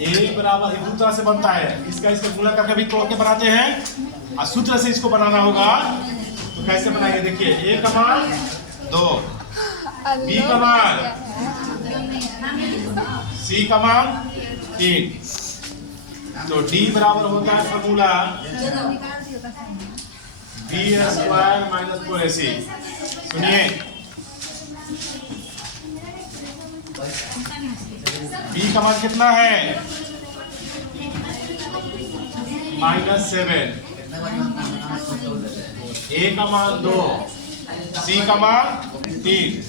ए बराबर दो तरह से बनता है, इसका गुणा करके भी तोड़ के बनाते हैं और सूत्र से इसको बनाना होगा। तो कैसे बनाएंगे देखिए, ए का मान 2, बी का मान, सी का मान 3। तो डी बराबर होता है formula B square minus 4ac। सुनिए, बी का मान कितना है -7, ए का मान 2, सी का मान 3,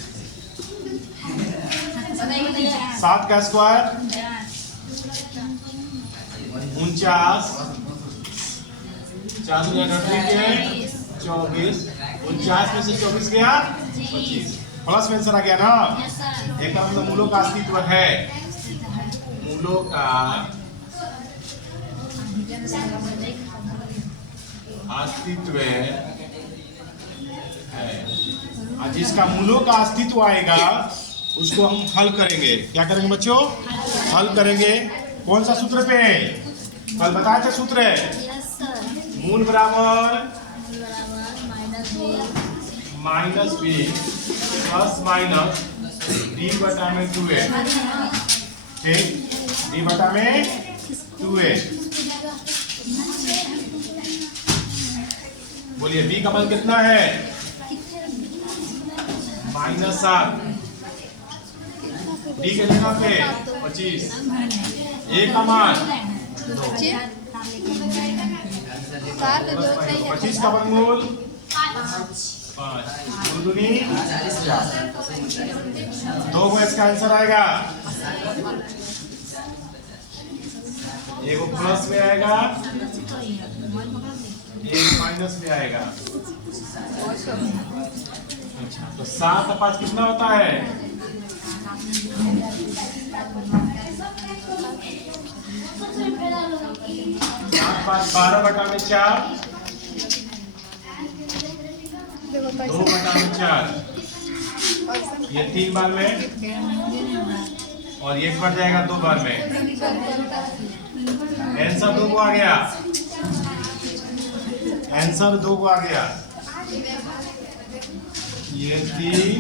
7 का स्क्वायर 49, 4 के 24, 49 में से 24 गया 25, प्लस में आंसर आ गया ना। एक का मतलब मूलों का अस्तित्व है, मूलों का अस्तित्व है, और जिसका मूलों का अस्तित्व आएगा उसको हम हल करेंगे। क्या करेंगे बच्चों? हल करेंगे। कौन सा सूत्र पे? कल बताए थे सूत्र है, मूल बराबर minus B plus minus D बटा में 2a। ठीक, डी बटा में 2a। बोलिए बी का मान कितना है? -7, डी के जगह पे 25, ए का मान 25 का वर्गमूल 5, 2 को इसका आंसर आएगा, एक प्लस में आएगा, एक माइनस में आएगा। तो 7 और 5 कितना होता है? 7 5 12 बटा में 4, 2 बटा में 4, ये 3 बार में, और ये बढ़ जाएगा 2 बार में। आंसर 2 को आ गया, आंसर 2 को आ गया। ये 3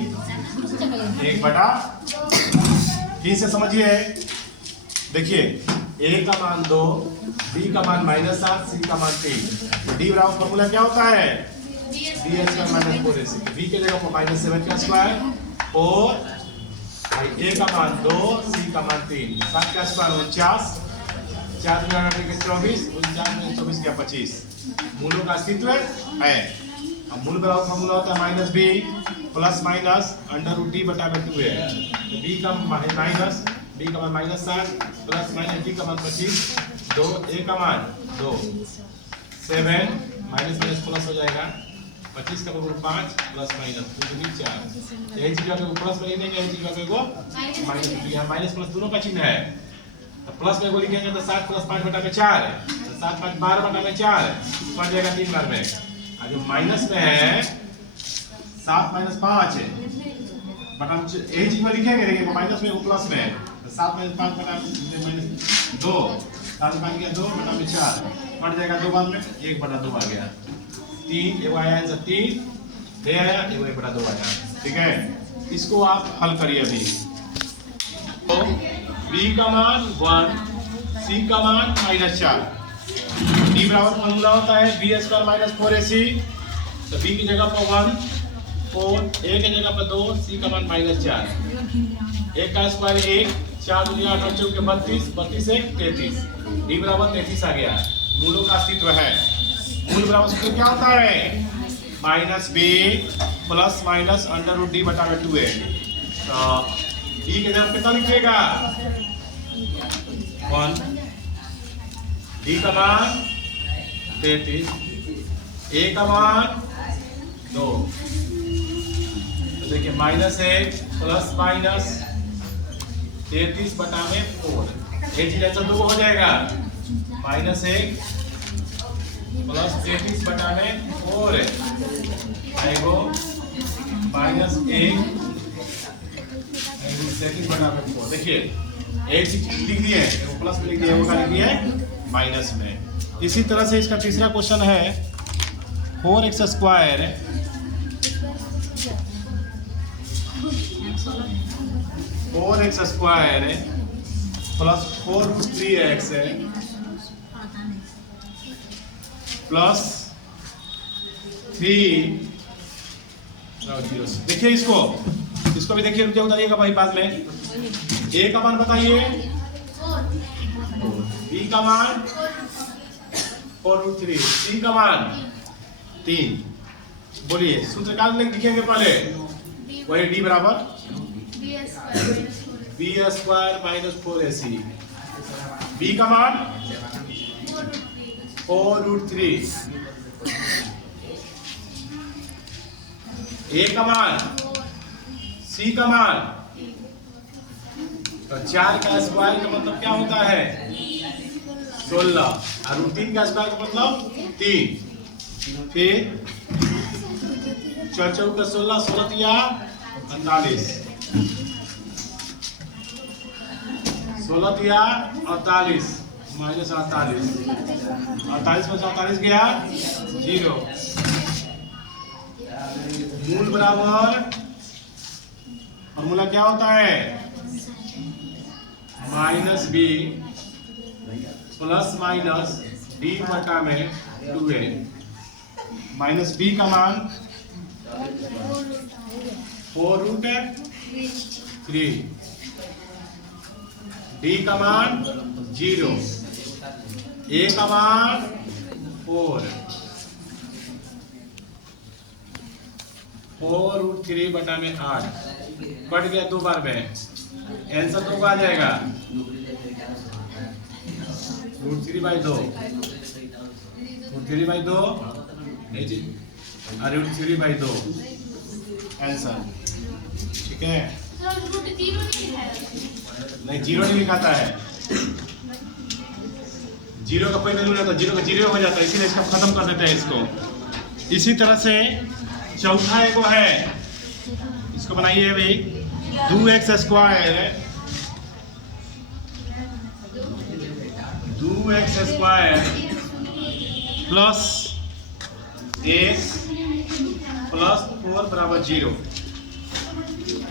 1 बटा, फिर से समझिए, देखिए ए का मान 2, बी का मान -7, सी का मान 3। डी बराबर फॉर्मूला क्या होता है? B square minus 4ac। B के जगह पर -7 का स्क्वायर और ए का मान 2, सी का मान 3, 7 का स्क्वायर 49, 4 के 24, 49 में 24 का 25। मूलों का अस्तित्व है। अब मूल बराबर फॉर्मूला होता है -b प्लस माइनस √d बटा में 2a। तो b का माइनस, b का मान -7 प्लस माइनस d का मान 25, 2 a का मान 2, 7 माइनस माइनस प्लस हो जाएगा, 25 का वर्गमूल 5 प्लस माइनस 2 4। यही चीज का प्लस में लिख देंगे, यही चीज का माइनस, यहाँ माइनस प्लस दोनों का चिन्ह है। तो प्लस में को लिखेंगे तो 7 प्लस 5 बटा में 4, तो 7 5 12 बटा में 4 बढ़ जाएगा 3 बार में। और जो माइनस में है 7 - 5 बटा यही चीज में लिखेंगे, देखिए माइनस में वो प्लस में है, तो 7 - 5 बटा -2, 7 5 गया 2 बटा में 4 बढ़ जाएगा 2 बार में, 1 बटा 2 आ गया। 3 एगो आया आंसर 3 दे आया, एगो 1 बटा 2 आया। ठीक है, इसको आप हल करिए अभी। तो b का मान 1, c का मान -4, d बराबर फॉर्मूला होता है b स्क्वायर माइनस 4ac। तो b की जगह पर 1, 4, a की जगह पर 2, c का मान -4, 1 का स्क्वायर 1, 4 दूनी 8 और 4 के 32, 32 1 33, d बराबर 33 आ गया। मूलों का अस्तित्व है। मूल बराबर सूत्र क्या होता है? -b प्लस माइनस √d बटा में 2a। तो d के जगह कितना लिखिएगा? 1, d का मान 33, a का मान 2। तो देखिए -1 प्लस माइनस 33 बटा में 4, ये चीज ऐसा 2 हो जाएगा, -1 प्लस 33 बटा में 4 आएगो -1 33 बटा में 4। देखिए एक लिख दिए, वो प्लस में लिख दिए, वो लिख दिए माइनस में। इसी तरह से इसका तीसरा क्वेश्चन है 4x square plus 4√3x plus 3। देखिए इसको भी देखिए, रुक जाइएगा भाई बाद में। ए का मान बताइए, बी का मान 4√3, सी का मान 3। बोलिए सूत्र का लिखेंगे पहले, वही डी बराबर B square minus 4ac। B का मान 4√3, ए का मान, सी का मान। तो 4 का स्क्वायर का मतलब क्या होता है 16, और √3 का स्क्वायर का मतलब 3। फिर 4 4 का 16, 16 तिया 48, 16 तिया 48 माइनस 48, 48 में से 48 गया 0। मूल बराबर फॉर्मूला क्या होता है minus B plus minus D बटा में 2a। माइनस बी का मान 4√3, डी का मान 0, ए का मान 4√3 बटा में 8, कट गया 2 बार में, आंसर 2 आ जाएगा √3/2, √3/2 और √3/2 आंसर। ठीक है, नहीं 0 नहीं लिखाता है, 0 का कोई वैल्यू नहीं होता, 0 का 0 हो जाता है, इसीलिए इसका खत्म कर देते हैं इसको। इसी तरह से चौथा एगो है, इसको बनाइए भाई 2x square plus x plus 4 बराबर 0।